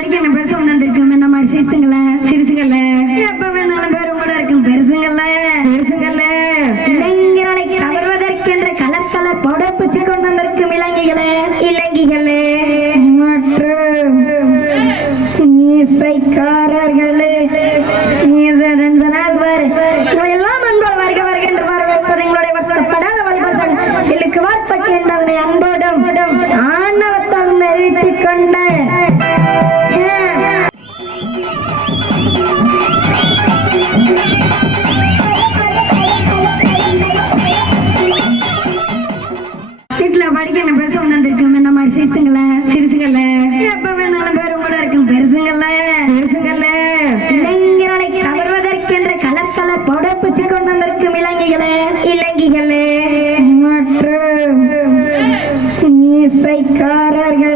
பாடிக்கு என்ன பெருசு ஒன்று இருக்கும் இந்த மாதிரி சிசுங்கள சிரிசுங்கள எப்ப வேணாலும் பேர் உங்கள இருக்கும். பெருசுங்கள. பெருசுங்கள. இளைஞர்களை கவர்வதற்கென்ற கலர் கலர் பவுடர் பூசிக்கொண்டு வந்திருக்கும் இலங்கைகளே இலங்கைகளே மற்றும் இசைக்காரர்களே. என்பதனை அன்போடும் ஆணவத்தால் அறிவித்துக் கொண்ட Cut out here.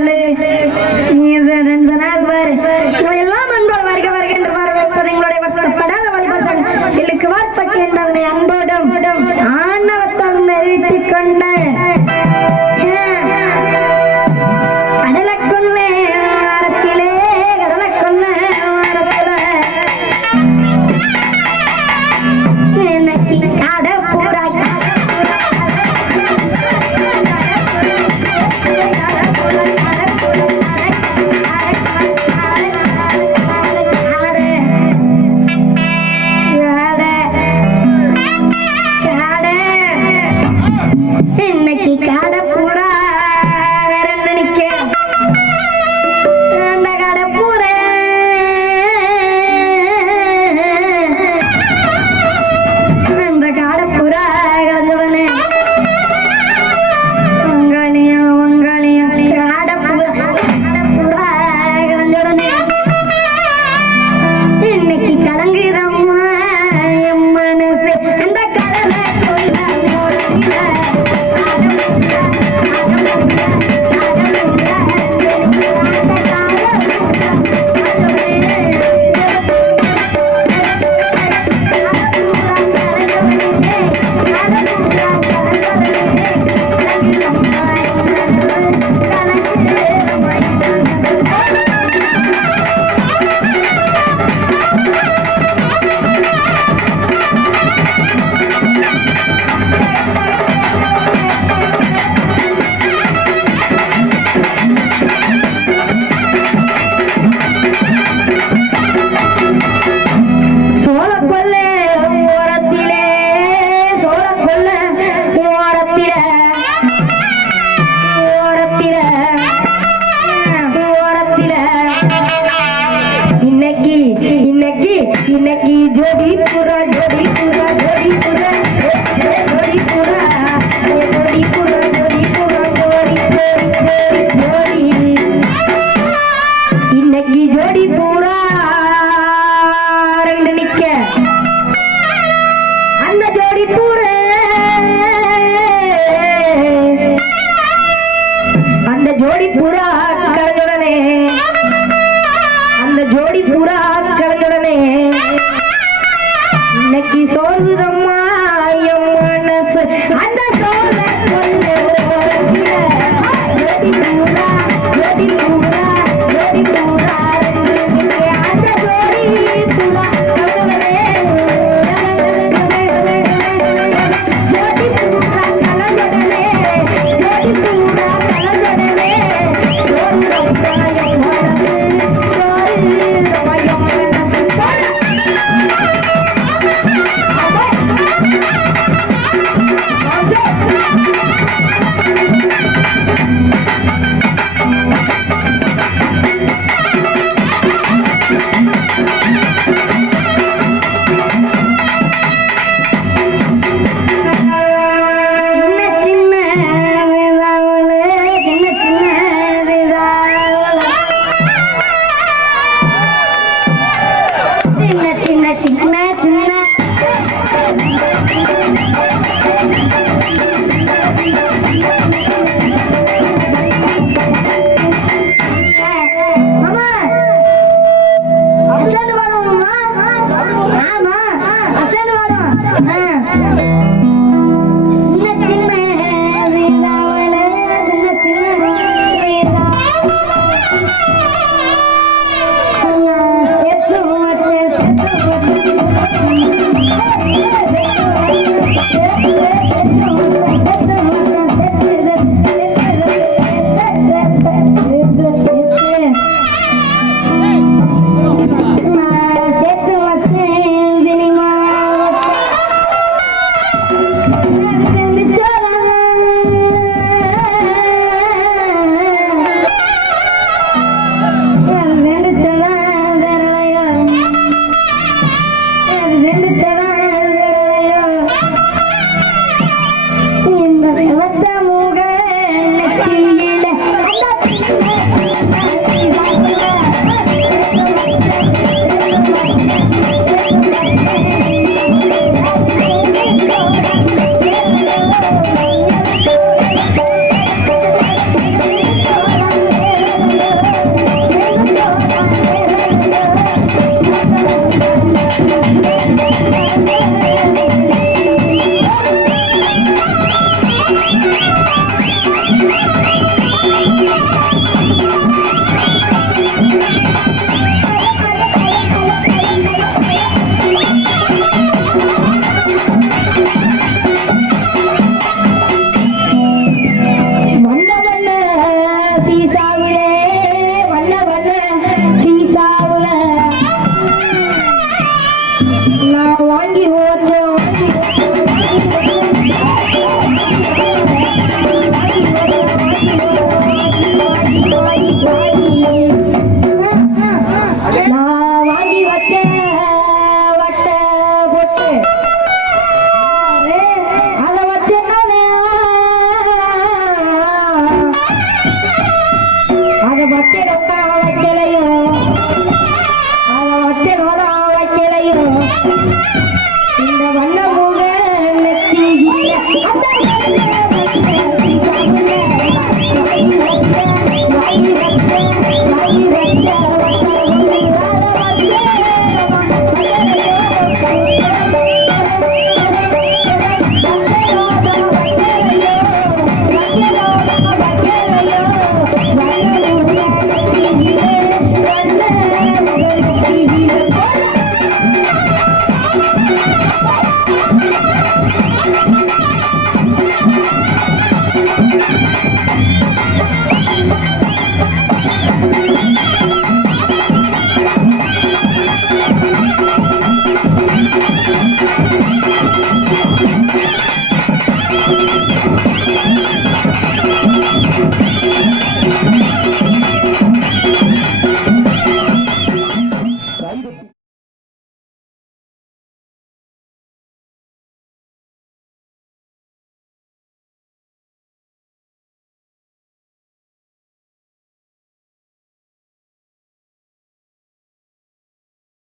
சோர்வுதம்மா என் மனசு. அந்த சோர்